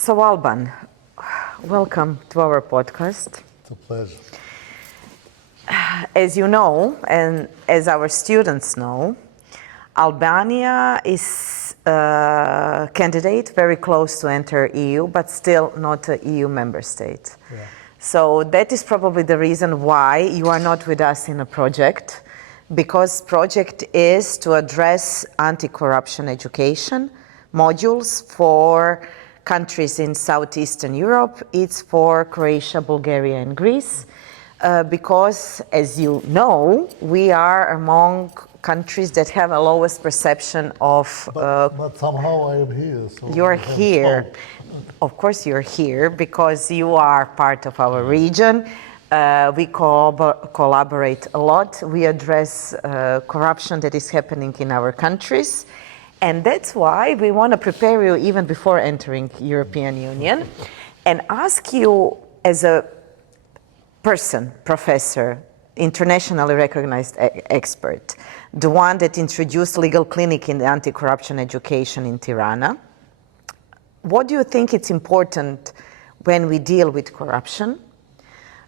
So Alban, welcome to our podcast. It's a pleasure. As you know, and as our students know, Albania is a candidate very close to enter EU, but still not an EU member state. Yeah. So that is probably the reason why you are not with us in a project, because project is to address anti-corruption education modules for countries in Southeastern Europe. It's for Croatia, Bulgaria, and Greece, because, as you know, we are among countries that have a lowest perception of... But somehow I am here. So you're here. Hope. Of course you're here because you are part of our region. We collaborate a lot. We address corruption that is happening in our countries. And that's why we want to prepare you even before entering European Union and ask you as a person, professor, internationally recognized expert, the one that introduced legal clinic in the anti-corruption education in Tirana. What do you think it's important when we deal with corruption?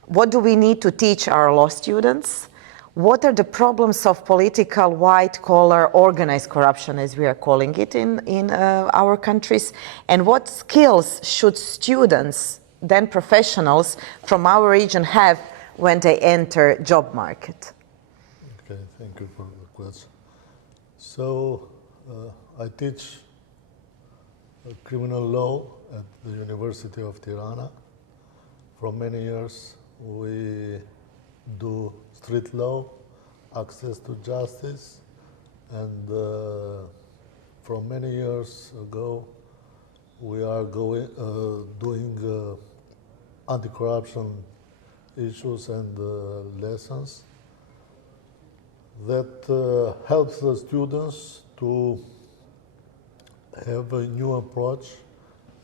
What do we need to teach our law students? What are the problems of political, white-collar, organized corruption, as we are calling it in our countries? And what skills should students, then professionals from our region have when they enter job market? Okay, thank you for the question. So, I teach criminal law at the University of Tirana. For many years, we do street law, access to justice, and from many years ago, we are doing anti-corruption issues and lessons that helps the students to have a new approach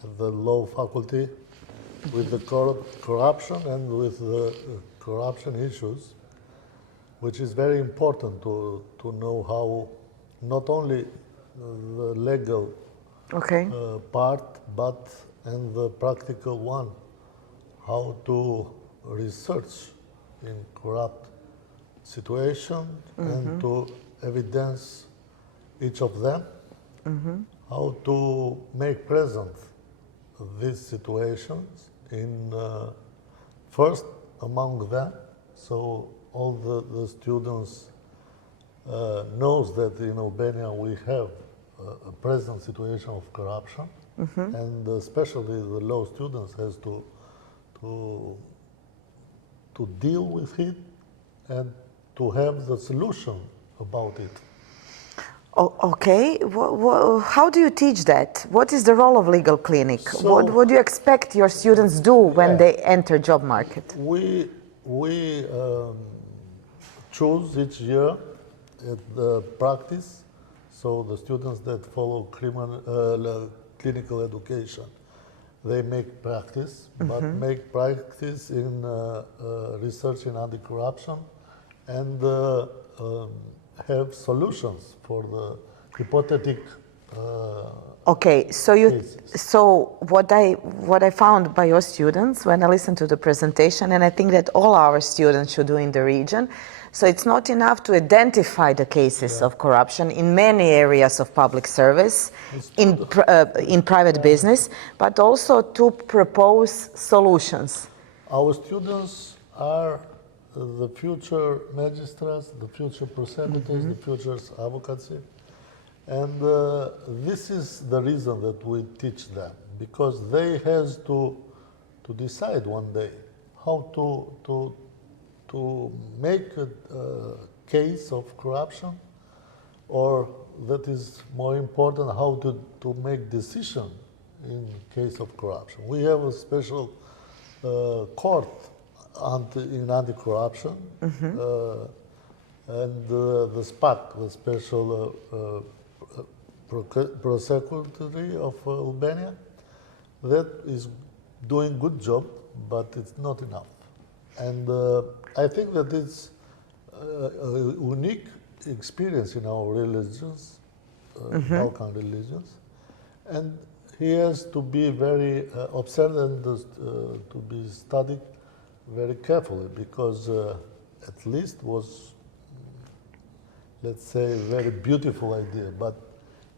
at the law faculty with the corruption and with the corruption issues, which is very important to know how not only the legal part, but and the practical one, how to research in corrupt situation and to evidence each of them, how to make present these situations in first among them, so all the students knows that in Albania we have a present situation of corruption, and especially the law students has to deal with it and to have the solution about it. Okay, how do you teach that? What is the role of legal clinic? So, what do you expect your students do when they enter job market? We choose each year at the practice, so the students that follow clinical education, they make practice, but make practice in research in anti-corruption and have solutions for the hypothetic okay, so what I found by your students when I listened to the presentation, and I think that all our students should do in the region, so it's not enough to identify the cases of corruption in many areas of public service, in private business, but also to propose solutions. Our students are the future magistrates, the future prosecutors, the future advocacy. And this is the reason that we teach them, because they have to decide one day how to make a case of corruption, or that is more important, how to make decision in case of corruption. We have a special court in anti-corruption, and the SPAC, the Special Prosecutory of Albania, that is doing good job, but it's not enough. And I think that it's a unique experience in our religions, Balkan religions, and he has to be very observed and to be studied very carefully, because at least was, let's say, a very beautiful idea. But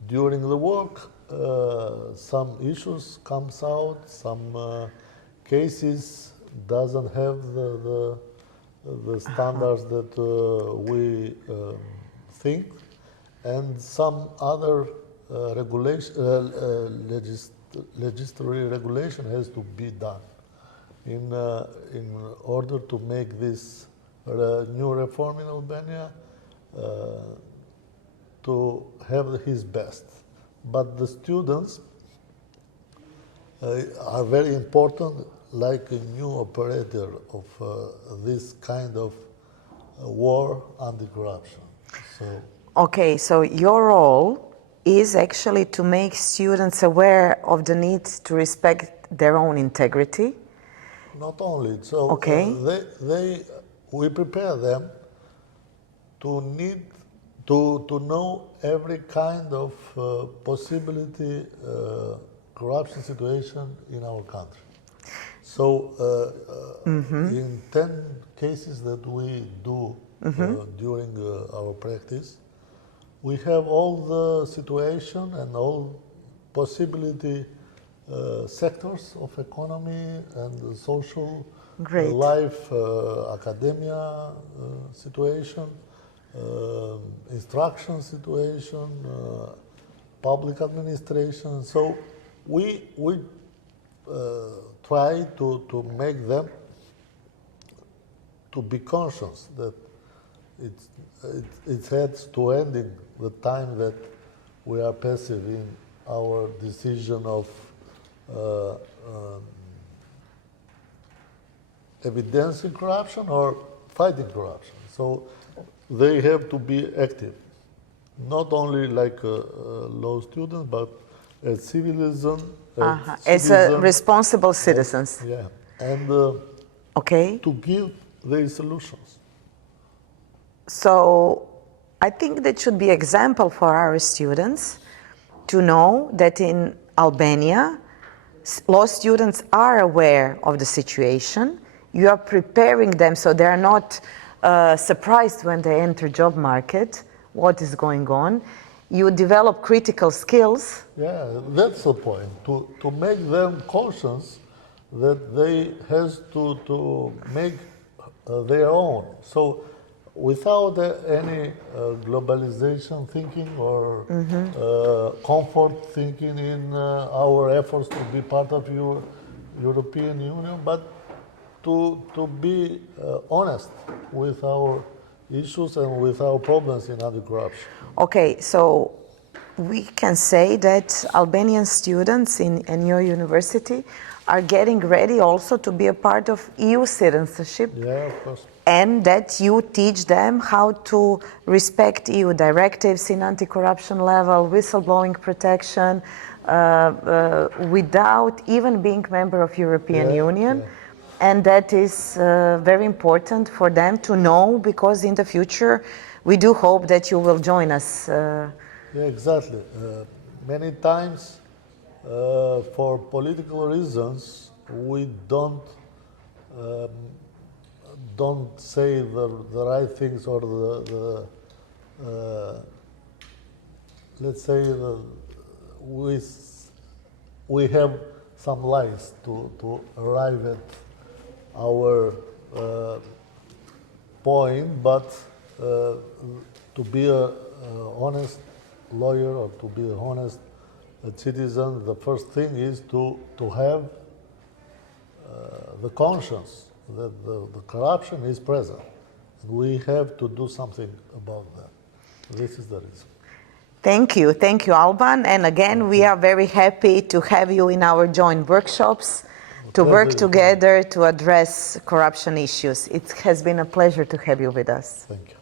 during the work, some issues comes out, some cases doesn't have the standards that we think, and some other legislative regulation has to be done in order to make this new reform in Albania to have his best. But the students are very important, like a new operator of this kind of war anti-corruption. So, okay, so your role is actually to make students aware of the need to respect their own integrity. not only, so okay. We prepare them to know every kind of possibility corruption situation in our country. So in 10 cases that we do during our practice, we have all the situation and all possibility sectors of economy and social life, academia situation, instruction situation, public administration. So we try to make them to be conscious that it heads to ending the time that we are passive in our decision of evidencing corruption or fighting corruption. So they have to be active, not only like law students, but as citizens. As responsible citizens. Yeah, and to give their solutions. So I think that should be example for our students to know that in Albania, law students are aware of the situation. You are preparing them so they are not surprised when they enter job market, what is going on. You develop critical skills. Yeah, that's the point, to make them conscious that they has to make their own. So without any globalization thinking or comfort thinking in our efforts to be part of European Union, but to be honest with our issues and with our problems in anti-corruption. Okay, so we can say that Albanian students in your university are getting ready also to be a part of EU citizenship. Yeah, of course. And that you teach them how to respect EU directives in anti-corruption level, whistleblowing protection, without even being member of European Union. Yeah. And that is very important for them to know, because in the future we do hope that you will join us. Yeah, exactly. Many times for political reasons we don't say the right things, or let's say we have some lies to arrive at our point, but to be an honest lawyer or to be an honest citizen, the first thing is to have the conscience that the corruption is present. We have to do something about that. This is the reason. Thank you, Alban. And again, we are very happy to have you in our joint workshops, to work together to address corruption issues. It has been a pleasure to have you with us. Thank you.